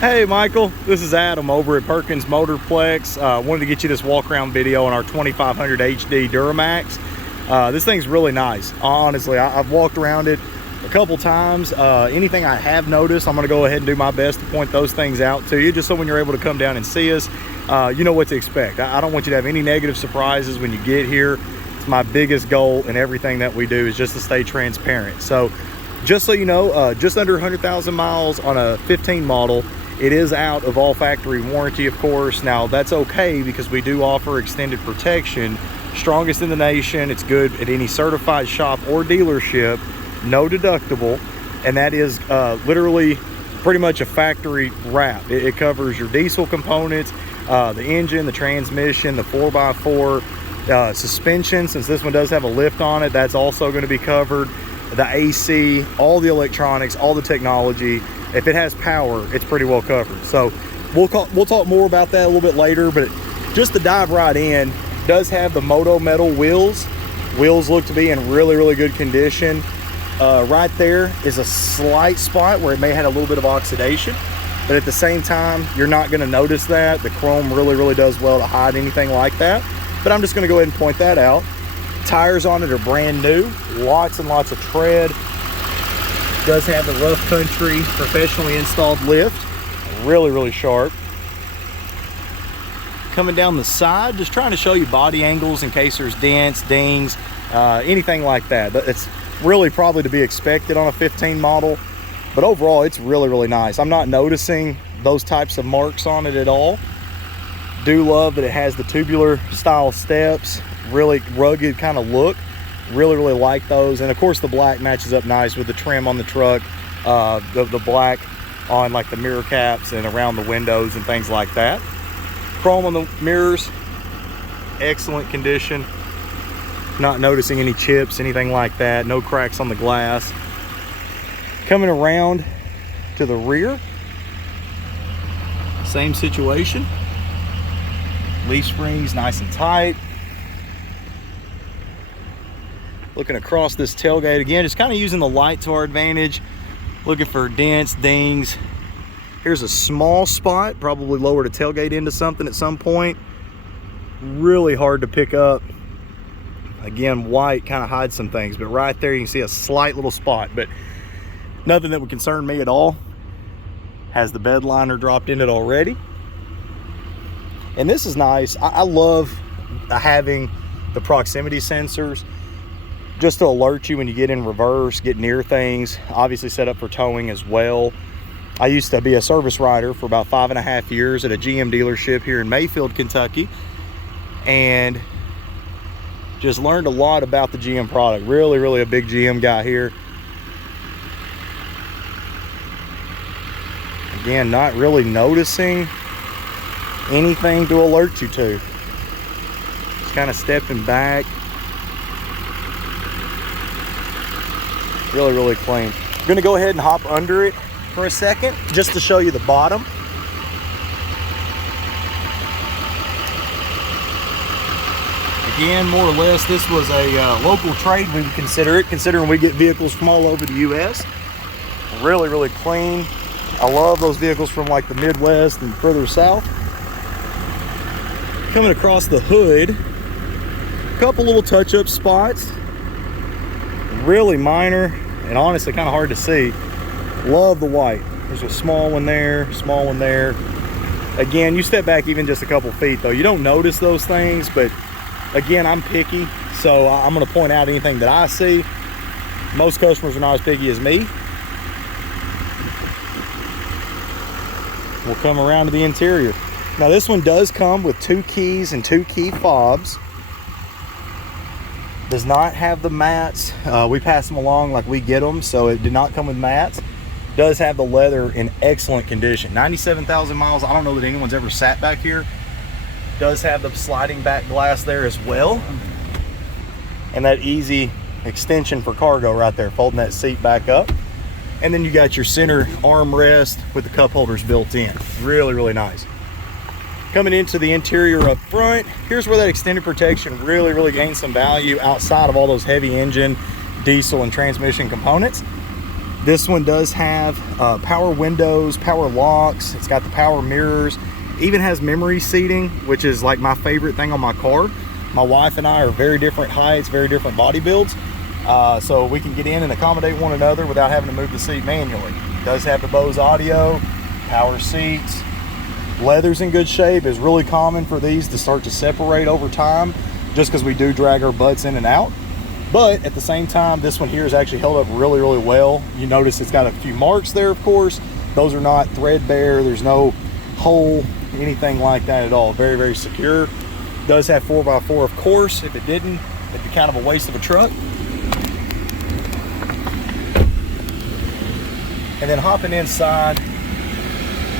Hey Michael, this is Adam over at Perkins Motorplex. Wanted to get you this walk around video on our 2500 HD Duramax. This thing's really nice. Honestly, I've walked around it a couple times. Anything I have noticed, I'm gonna go ahead and do my best to point those things out to you, just so when you're able to come down and see us, you know what to expect. I don't want you to have any negative surprises when you get here. It's my biggest goal in everything that we do is just to stay transparent. So just so you know, just under 100,000 miles on a 15 model. It is out of all factory warranty, of course. Now that's okay because we do offer extended protection, strongest in the nation. It's good at any certified shop or dealership, no deductible, and that is literally pretty much a factory wrap. It covers your diesel components, the engine, the transmission, the 4x4, suspension. Since this one does have a lift on it, that's also going to be covered. The AC, all the electronics, all the technology. If it has power, it's pretty well covered. So we'll talk more about that a little bit later, but just to dive right in, does have the Moto metal wheels. Wheels look to be in really good condition. Right there is a slight spot where it may have had a little bit of oxidation, but at the same time, you're not gonna notice that. The chrome really does well to hide anything like that, but I'm just gonna go ahead and point that out. Tires on it are brand new, lots and lots of tread. Does have the rough country professionally installed lift, really sharp. Coming down the side, just trying to show you body angles in case there's dents, dings, anything like that. It's really probably to be expected on a 15 model, but overall it's really nice. I'm not noticing those types of marks on it at all. Do love that it has the tubular style steps, really rugged kind of look. Really like those, and of course the black matches up nice with the trim on the truck, the black on like the mirror caps and around the windows and things like that. Chrome on the mirrors, excellent condition. Not noticing any chips, anything like that. No cracks on the glass. Coming around to the rear, same situation. Leaf springs nice and tight. Looking across this tailgate again, just kind of using the light to our advantage, looking for dents, dings. Here's a small spot, probably lowered a tailgate into something at some point. Really hard to pick up. Again, white kind of hides some things, but right there you can see a slight little spot, but nothing that would concern me at all. Has the bed liner dropped in it already. And this is nice. I love having the proximity sensors, just to alert you when you get in reverse, get near things. Obviously set up for towing as well. I used to be a service rider for about 5.5 years at a GM dealership here in Mayfield, Kentucky, and just learned a lot about the GM product. Really a big GM guy here. Again, not really noticing anything to alert you to. Just kind of stepping back. Really clean. I'm gonna go ahead and hop under it for a second just to show you the bottom. Again, more or less, this was a local trade, we would consider it, considering we get vehicles from all over the US. Really clean. I love those vehicles from like the Midwest and further south. Coming across the hood, a couple little touch-up spots, really minor and honestly kind of hard to see. Love the white. There's a small one there, small one there. Again, you step back even just a couple feet though, you don't notice those things, but again, I'm picky, so I'm going to point out anything that I see. Most customers are not as picky as me. We'll come around to the interior. Now this one does come with 2 keys and 2 key fobs. Does not have the mats. We pass them along like we get them, so it did not come with mats. Does have the leather in excellent condition. 97,000 miles. I don't know that anyone's ever sat back here. Does have the sliding back glass there as well, and that easy extension for cargo right there, folding that seat back up. And then you got your center armrest with the cup holders built in. Really nice. Coming into the interior up front, here's where that extended protection really gains some value outside of all those heavy engine, diesel, and transmission components. This one does have power windows, power locks. It's got the power mirrors. Even has memory seating, which is like my favorite thing on my car. My wife and I are very different heights, very different body builds. So we can get in and accommodate one another without having to move the seat manually. It does have the Bose audio, power seats. Leather's in good shape. It's really common for these to start to separate over time just because we do drag our butts in and out. But at the same time, this one here is actually held up really, really well. You notice it's got a few marks there, of course. Those are not threadbare. There's no hole, anything like that at all. Very, very secure. It does have 4x4, of course. If it didn't, it'd be kind of a waste of a truck. And then hopping inside,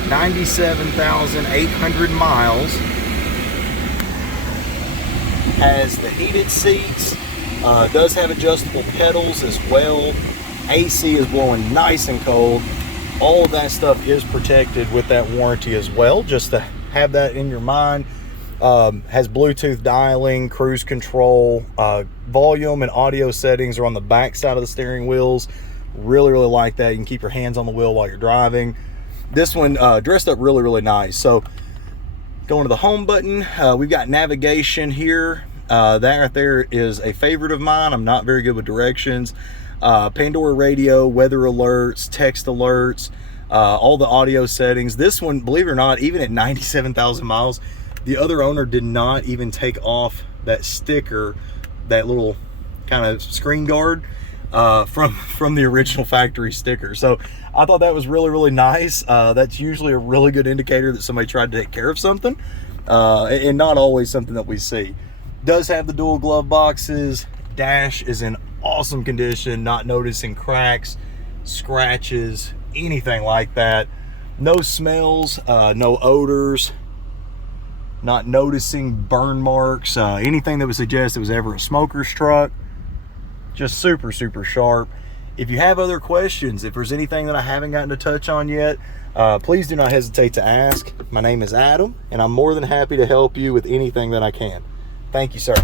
97,800 miles. Has the heated seats. Does have adjustable pedals as well. AC is blowing nice and cold. All of that stuff is protected with that warranty as well, just to have that in your mind. Has Bluetooth dialing, cruise control, volume and audio settings are on the back side of the steering wheels. Really, really like that. You can keep your hands on the wheel while you're driving. This one dressed up really, really nice. So going to the home button, we've got navigation here. That right there is a favorite of mine. I'm not very good with directions. Pandora radio, weather alerts, text alerts, all the audio settings. This one, believe it or not, even at 97,000 miles, the other owner did not even take off that sticker, that little kind of screen guard from the original factory sticker. So I thought that was really, really nice. That's usually a really good indicator that somebody tried to take care of something, and not always something that we see. Does have the dual glove boxes. Dash is in awesome condition, not noticing cracks, scratches, anything like that. No smells, no odors, not noticing burn marks, anything that would suggest it was ever a smoker's truck. Just super, super sharp. If you have other questions, if there's anything that I haven't gotten to touch on yet, please do not hesitate to ask. My name is Adam, and I'm more than happy to help you with anything that I can. Thank you, sir.